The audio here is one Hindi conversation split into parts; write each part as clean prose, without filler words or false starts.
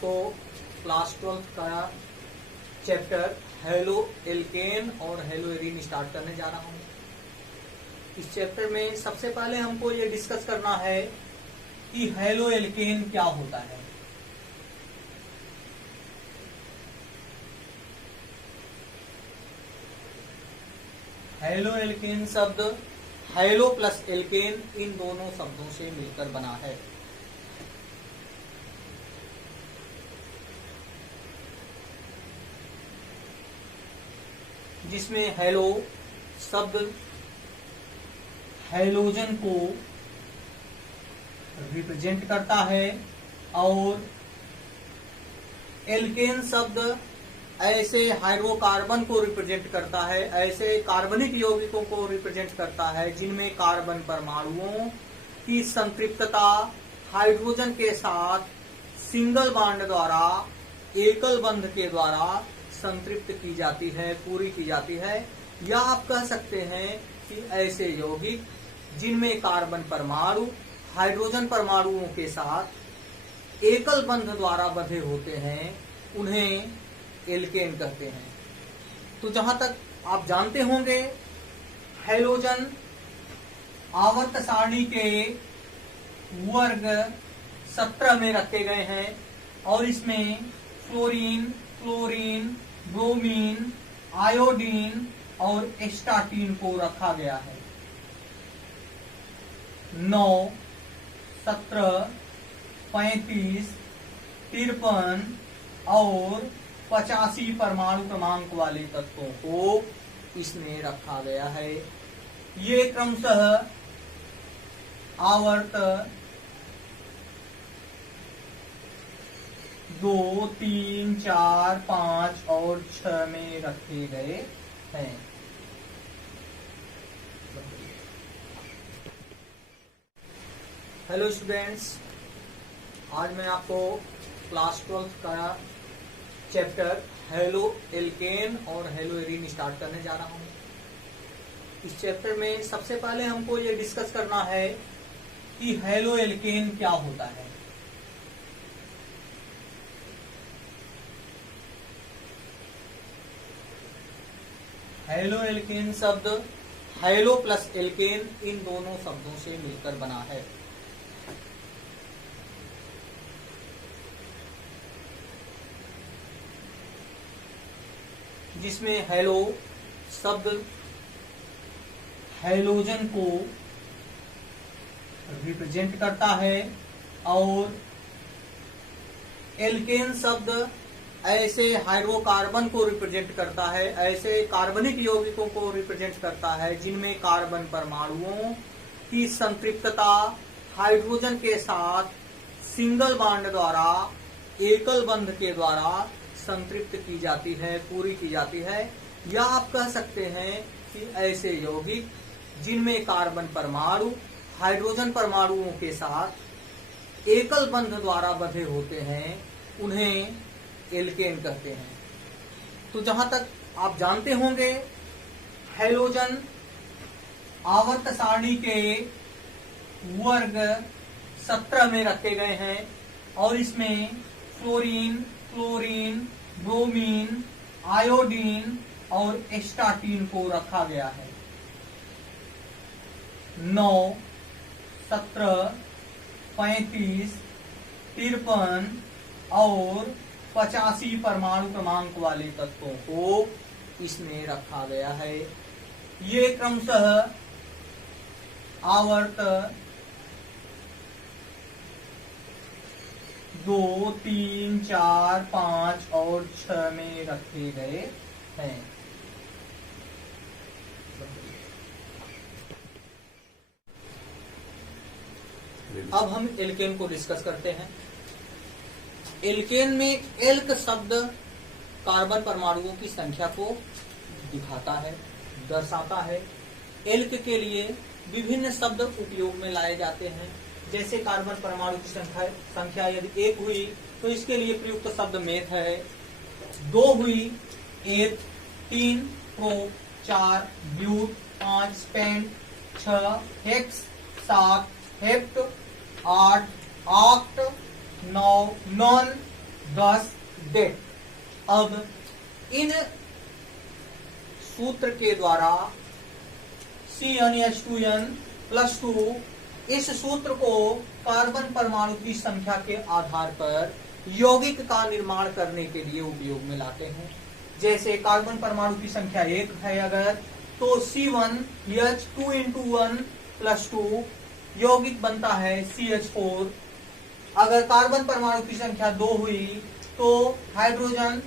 आपको क्लास 12 का चैप्टर हेलो एल्केन और हेलो एरीन स्टार्ट करने जा रहा हूँ। इस चैप्टर में सबसे पहले हमको ये डिस्कस करना है कि हेलो एल्केन क्या होता है। हेलो एल्केन शब्द हेलो प्लस एल्केन इन दोनों शब्दों से मिलकर बना है। जिसमें हेलो शब्द हेलोजन को रिप्रेजेंट करता है और एल्केन शब्द ऐसे हाइड्रोकार्बन को रिप्रेजेंट करता है, ऐसे कार्बनिक यौगिकों को रिप्रेजेंट करता है जिनमें कार्बन परमाणुओं की संतृप्तता हाइड्रोजन के साथ सिंगल बॉन्ड द्वारा एकल बंध के द्वारा संतृप्त की जाती है, पूरी की जाती है। या आप कह सकते हैं कि ऐसे यौगिक जिनमें कार्बन परमाणु हाइड्रोजन परमाणुओं के साथ एकल बंध द्वारा बंधे होते हैं उन्हें एल्केन कहते हैं। तो जहां तक आप जानते होंगे हैलोजन आवर्त सारणी के वर्ग 17 में रखे गए हैं और इसमें फ्लोरीन, क्लोरीन, ब्रोमीन, आयोडीन और एस्टाटीन को रखा गया है। 9, 17, 35, 53 और 85 परमाणु क्रमांक वाले तत्वों को इसमें रखा गया है। ये क्रमशः आवर्त 2, 3, 4, 5 और 6 में रखे गए हैं। हेलो स्टूडेंट्स, आज मैं आपको क्लास 12 का चैप्टर हेलो एल्केन और हेलो एरीन स्टार्ट करने जा रहा हूँ। इस चैप्टर में सबसे पहले हमको ये डिस्कस करना है कि हेलो एल्केन क्या होता है। हेलो एल्केन शब्द हेलो प्लस एल्केन इन दोनों शब्दों से मिलकर बना है। जिसमें हेलो शब्द हेलोजन को रिप्रेजेंट करता है और एल्केन शब्द ऐसे हाइड्रोकार्बन को रिप्रेजेंट करता है, ऐसे कार्बनिक यौगिकों को रिप्रेजेंट करता है जिनमें कार्बन परमाणुओं की संतृप्तता हाइड्रोजन के साथ सिंगल बॉन्ड द्वारा एकल बंध के द्वारा संतृप्त की जाती है, पूरी की जाती है। या आप कह सकते हैं कि ऐसे यौगिक जिनमें कार्बन परमाणु हाइड्रोजन परमाणुओं के साथ एकल बंध द्वारा बंधे होते हैं उन्हें एल्केन कहते हैं। तो जहां तक आप जानते होंगे हैलोजन आवर्त सारणी के वर्ग 17 में रखे गए हैं और इसमें फ्लोरीन, क्लोरीन, ब्रोमीन, आयोडीन और एस्टाटीन को रखा गया है। 9, 17, 35, 53 और 85 परमाणु क्रमांक वाले तत्वों को इसमें रखा गया है। ये क्रमशः आवर्त 2, 3, 4, 5 और 6 में रखे गए हैं। अब हम एल्केन को डिस्कस करते हैं। एल्केन में एल्क शब्द कार्बन परमाणुओं की संख्या को दिखाता है, दर्शाता है। एल्क के लिए विभिन्न शब्द उपयोग में लाए जाते हैं। जैसे कार्बन परमाणु की संख्या यदि 1 हुई तो इसके लिए प्रयुक्त शब्द मेथ है, 2 हुई eth, 3 pro, 4 but, 5 spent, 6 hex, 7 hept, 8 oct, 9 non, thus that। अब इन सूत्र के द्वारा CnH2n+2 इस सूत्र को कार्बन परमाणु की संख्या के आधार पर यौगिक का निर्माण करने के लिए उपयोग में लाते हैं। जैसे कार्बन परमाणु की संख्या 1 है अगर, तो C1H2 यौगिक बनता है CH4। अगर कार्बन परमाणु की संख्या 2 हुई तो हाइड्रोजन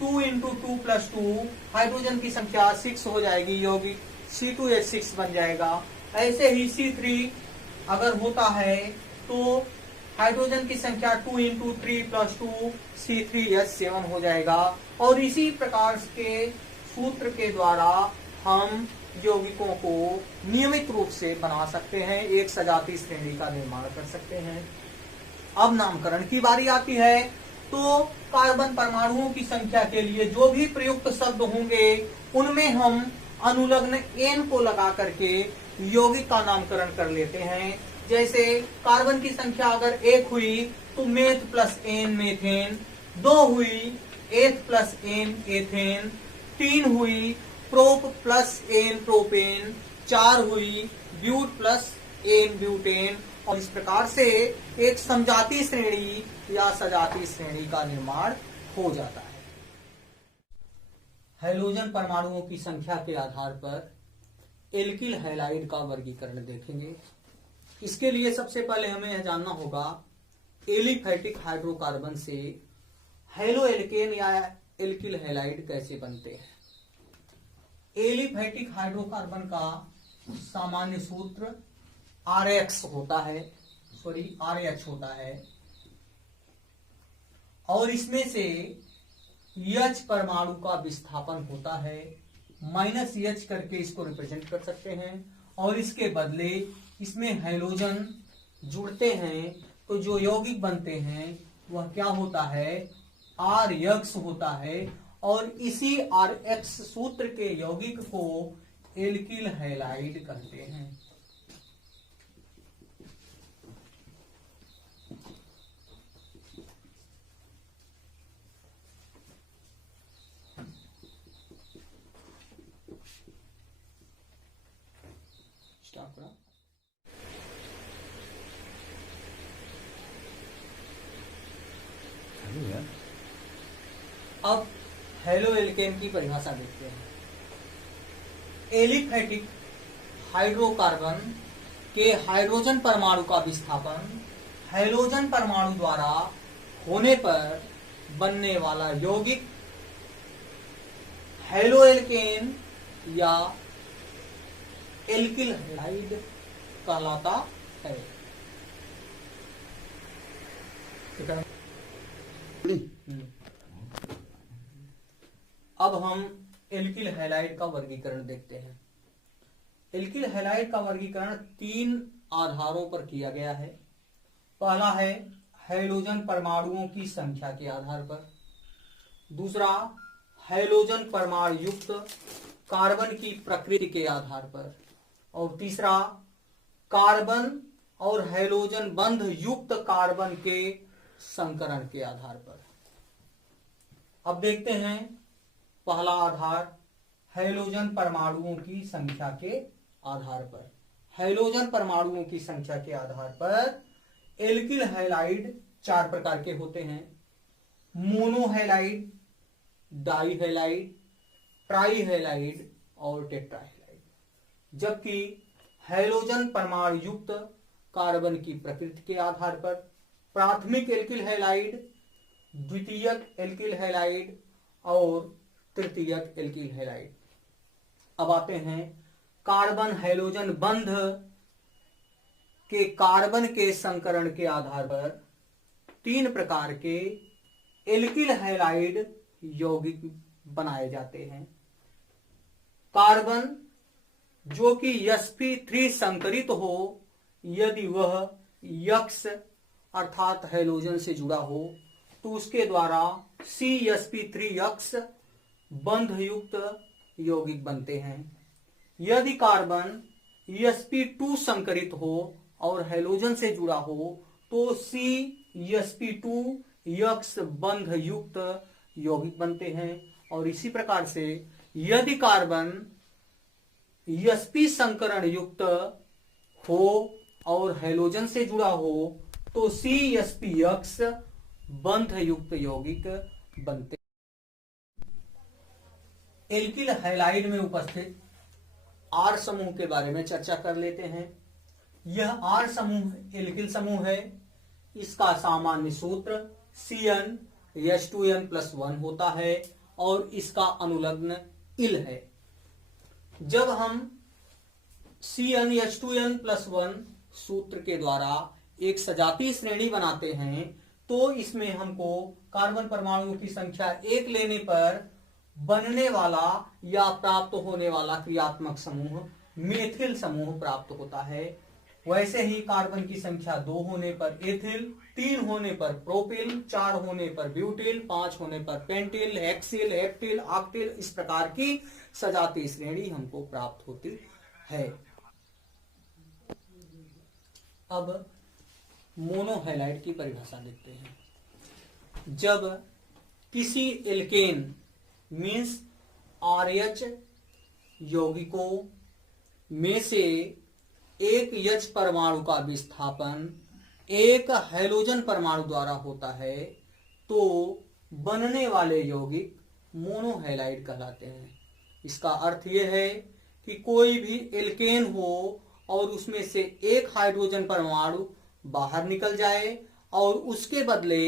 2 हाइड्रोजन की संख्या 6 हो जाएगी, यौगिक C2H6 बन जाएगा। ऐसे ही C3 अगर होता है तो हाइड्रोजन की संख्या 2 C3H7 हो जाएगा। और इसी प्रकार के सूत्र के द्वारा हम यौगिकों को नियमित रूप से बना सकते हैं, एक सजातीय श्रेणी का निर्माण कर सकते हैं। अब नामकरण की बारी आती है, तो कार्बन परमाणुओं की संख्या के लिए जो भी प्रयुक्त शब्द होंगे उनमें हम अनुलग्न n को लगा करके यौगिक का नामकरण कर लेते हैं। जैसे कार्बन की संख्या अगर 1 हुई तो मेथ प्लस एन मेथेन, 2 हुई एथ प्लस एन एथेन, 3 हुई प्रोप प्लस एन प्रोपेन, 4 हुई ब्यूट प्लस एन ब्यूटेन। और इस प्रकार से एक समजातीय श्रेणी या सजातीय श्रेणी का निर्माण हो जाता है। हैलोजन परमाणुओं की संख्या के आधार पर एल्किल हैलाइड का वर्गीकरण देखेंगे। इसके लिए सबसे पहले हमें यह जानना होगा एलिफैटिक हाइड्रोकार्बन से हैलो एल्केन या एल्किल हैलाइड कैसे बनते हैं। एलिफैटिक हाइड्रोकार्बन का सामान्य सूत्र RH होता है और इसमें से H परमाणु का विस्थापन होता है, -H करके इसको रिप्रेजेंट कर सकते हैं। और इसके बदले इसमें हैलोजन जुड़ते हैं तो जो यौगिक बनते हैं वह क्या होता है, RH होता है। और इसी RH सूत्र के यौगिक को एल्किल हैलाइड कहते हैं। अब हैलो एल्केन की परिभाषा देखते हैं। एलिफैटिक हाइड्रोकार्बन के हाइड्रोजन परमाणु का विस्थापन हैलोजन परमाणु द्वारा होने पर बनने वाला यौगिक हैलो एल्केन या एल्किल हैलाइड कहलाता है। अब हम एल्किल हैलाइड का वर्गीकरण देखते हैं। एल्किल हैलाइड का वर्गीकरण 3 आधारों पर किया गया है। पहला है हैलोजन परमाणुओं की संख्या के आधार पर, दूसरा हैलोजन परमाणु युक्त कार्बन की प्रकृति के आधार पर, और तीसरा कार्बन और हैलोजन बंध युक्त कार्बन के संकरण के आधार पर। अब देखते हैं पहला आधार हैलोजन परमाणुओं की संख्या के आधार पर। हैलोजन परमाणुओं की संख्या के आधार पर एल्किल हैलाइड 4 प्रकार के होते हैं। मोनोहैलाइड, डाइहैलाइड, ट्राइहैलाइड और टेट्राहैलाइड। जबकि हैलोजन परमाणु युक्त कार्बन की प्रकृति के आधार पर प्राथमिक एल्किल हैलाइड, द्वितीयक एल्किल हैलाइड और तृतीयक एल्किल हैलाइड। अब आते हैं कार्बन हैलोजन बंध के कार्बन के संकरण के आधार पर 3 प्रकार के एल्किल हैलाइड यौगिक बनाए जाते हैं। कार्बन जो कि sp3 संकरित हो यदि वह यक्स अर्थात हैलोजन से जुड़ा हो तो उसके द्वारा CsP3X बंध युक्त यौगिक बनते हैं। यदि कार्बन sp2 संकरित हो और हैलोजन से जुड़ा हो तो CsP2 यक्स बंध युक्त यौगिक बनते हैं। और इसी प्रकार से यदि कार्बन sp संकरण युक्त हो और हैलोजन से जुड़ा हो तो CsPX बंध युक्त यौगिक बनते। एल्किल हैलाइड में उपस्थित R समूह के बारे में चर्चा कर लेते हैं। यह R समूह एल्किल समूह है। इसका सामान्य सूत्र CnH2n+1 होता है और इसका अनुलग्न इल है। जब हम CnH2n+1 सूत्र के द्वारा एक सजातीय श्रेणी बनाते हैं तो इसमें हमको कार्बन परमाणुओं की संख्या 1 लेने पर बनने वाला या प्राप्त होने वाला क्रियात्मक समूह मेथिल समूह प्राप्त होता है। वैसे ही कार्बन की संख्या 2 होने पर एथिल, 3 होने पर प्रोपिल, 4 होने पर ब्यूटिल, 5 होने पर पेंटिल, हेक्सिल, हेप्टिल, ऑक्टिल, इस प्रकार की सजातीय श्रेणी हमको प्राप्त होती है। अब मोनोहैलाइड की परिभाषा देखते हैं। जब किसी एल्केन मीन्स RH यौगिकों में से एक H परमाणु का विस्थापन एक हैलोजन परमाणु द्वारा होता है तो बनने वाले यौगिक मोनोहैलाइड कहलाते हैं। इसका अर्थ यह है कि कोई भी एल्केन हो और उसमें से एक हाइड्रोजन परमाणु बाहर निकल जाए और उसके बदले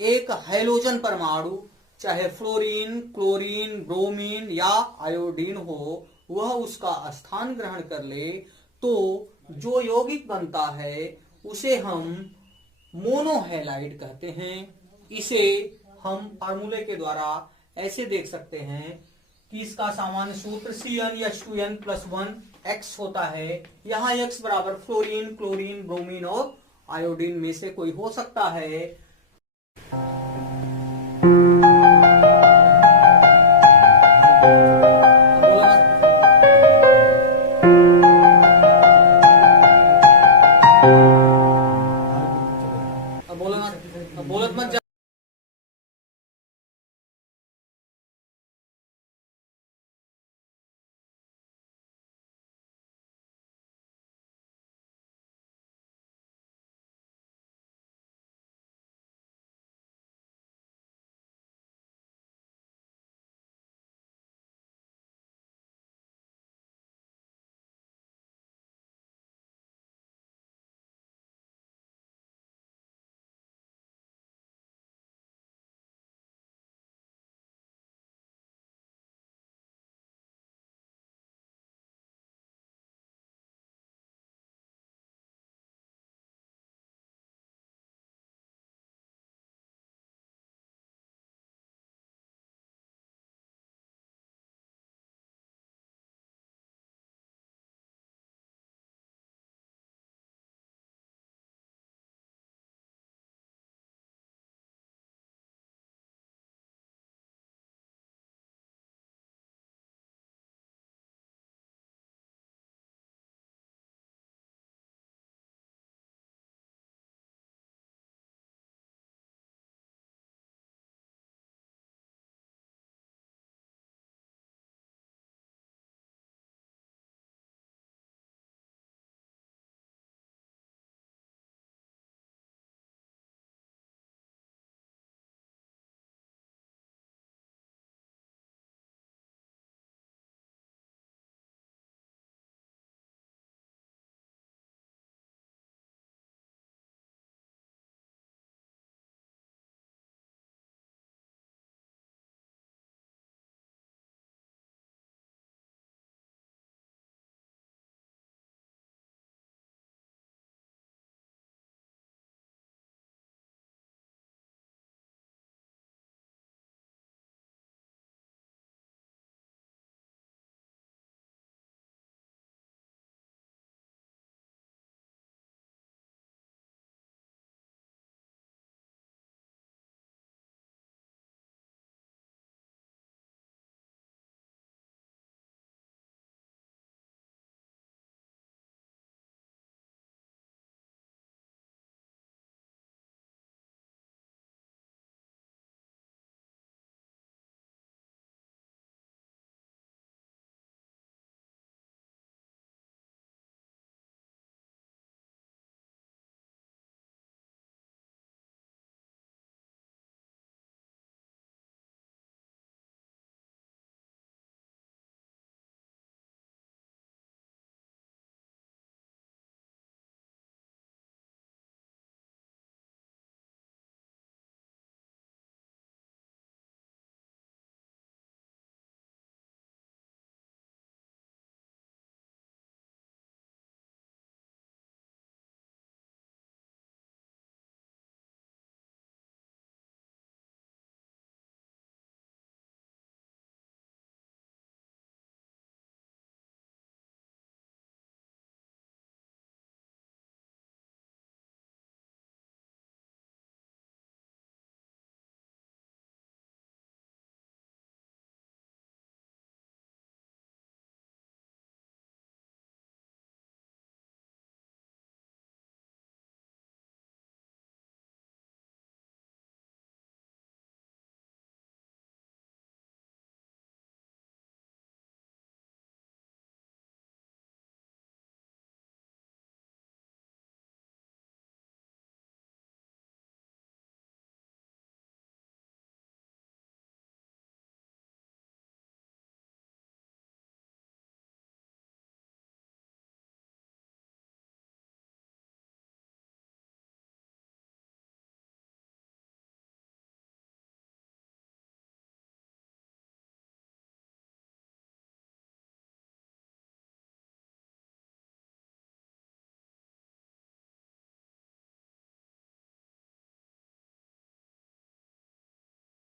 एक हैलोजन परमाणु चाहे फ्लोरीन, क्लोरीन, ब्रोमीन या आयोडीन हो वह उसका स्थान ग्रहण कर ले तो जो यौगिक बनता है उसे हम मोनोहैलाइड कहते हैं। इसे हम फार्मूले के द्वारा ऐसे देख सकते हैं कि इसका सामान्य सूत्र CnH2n+1 X होता है। यहाँ X बराबर फ्लोरीन, क्लोरीन, ब्रोमीन और आयोडीन में से कोई हो सकता है।